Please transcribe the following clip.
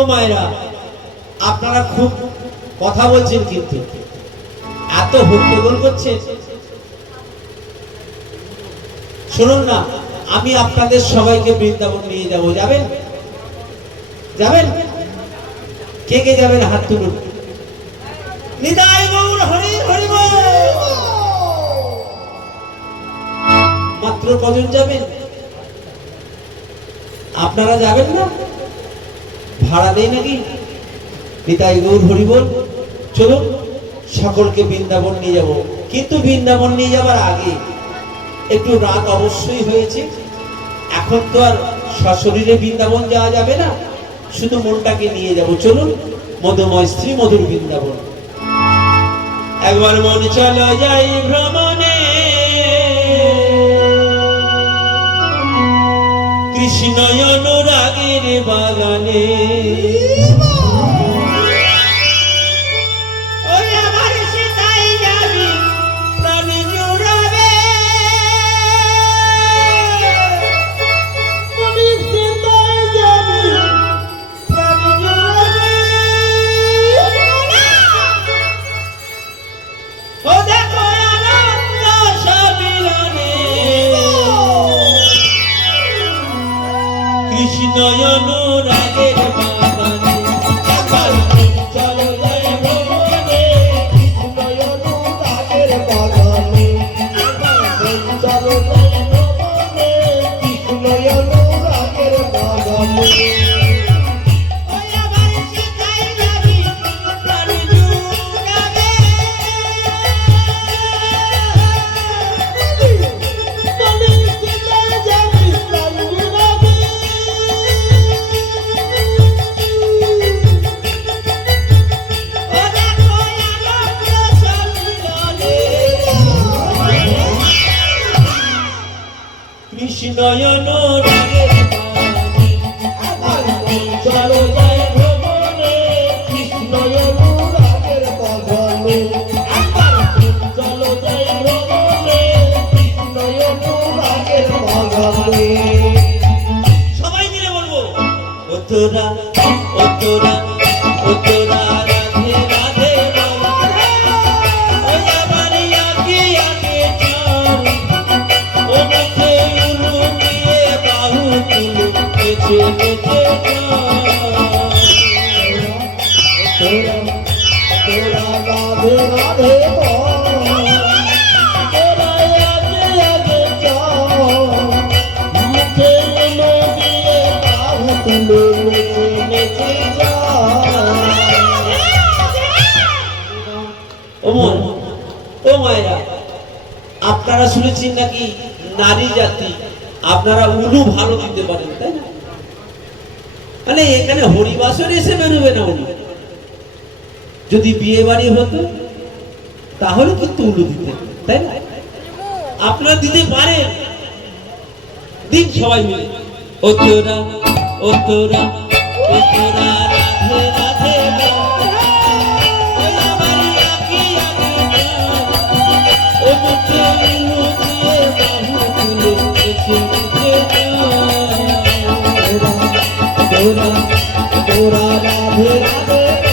ও মায়েরা, আপনারা খুব কথা বলছেন, কিন্তু এত হট্টগোল করছে। শুনুন না, আমি আপনাদের সবাইকে বৃন্দাবন নিয়ে যাব। যাবেন? যাবেন? কে কে যাবেন হাত তুলুন। নিতাই গৌর হরি হরি বল। মাত্র কজন যাবেন? আপনারা যাবেন না? ভাড়া দেয় নাকি? নিতাই গৌর হরি বল। চলুন, সকলকে বৃন্দাবন নিয়ে যাব। কিন্তু বৃন্দাবন নিয়ে যাবার আগে একটু রাত অবশ্যই হয়েছে। এখন তো আর সশরীরে বৃন্দাবন যাওয়া যাবে না, শুধু মনটাকে নিয়ে যাব। চলুন, মধুময় শ্রী মধুর বৃন্দাবন। একবার মন চলো যাই ভ্রমণে, কৃষ্ণ অনুরাগের বাগানে। অনুরাগের বাগানে একবার চলো যাই ভ্রমণে, কৃষ্ণ অনুরাগের বাগানে। চলো যাই ভ্রমণে, কৃষ্ণ অনুরাগের বাগানে। কৃষ্ণ অনুরাগের বাগানে চলো যাই ভ্রমণে, কৃষ্ণ অনুরাগের বাগানে। চলো যাই ভ্রমণে, কৃষ্ণ অনুরাগের বাগানে। সবাই মিলে বলবো, ও তোরা ও তোরা ও তোরা রাধে রাধে বল। ওই আমার আগে আগে চল, ও মুখে উলু দিয়ে বাহু তুলে নেচে নেচে চল। তোরা রাধে রাধে বল, তোরা আগে আগে চল, মুখে উলু দিয়ে বাহু তুলে নেচে নেচে চল। ও মায়েরা, আপনারা শুনেছেন নাকি নারী জাতি আপনারা উলু ভালো দিতে পারেন, তাই না? মানে এখানে হরিবাসর এসে বেরোবে না উলু। যদি বিয়ে বাড়ি হতো তাহলে কিন্তু উলু দিতে, তাই না? আপনারা দিতে পারেন, দিন সবাই মিলে। ও তোরা ও তোরা ও তোরা রাধে রাধে বল। ওই আমার আগে আগে চল, ও মুখে উলু দিয়ে বাহু তুলে নেচে নেচে চল। তোরা তোরা রাধে রাধে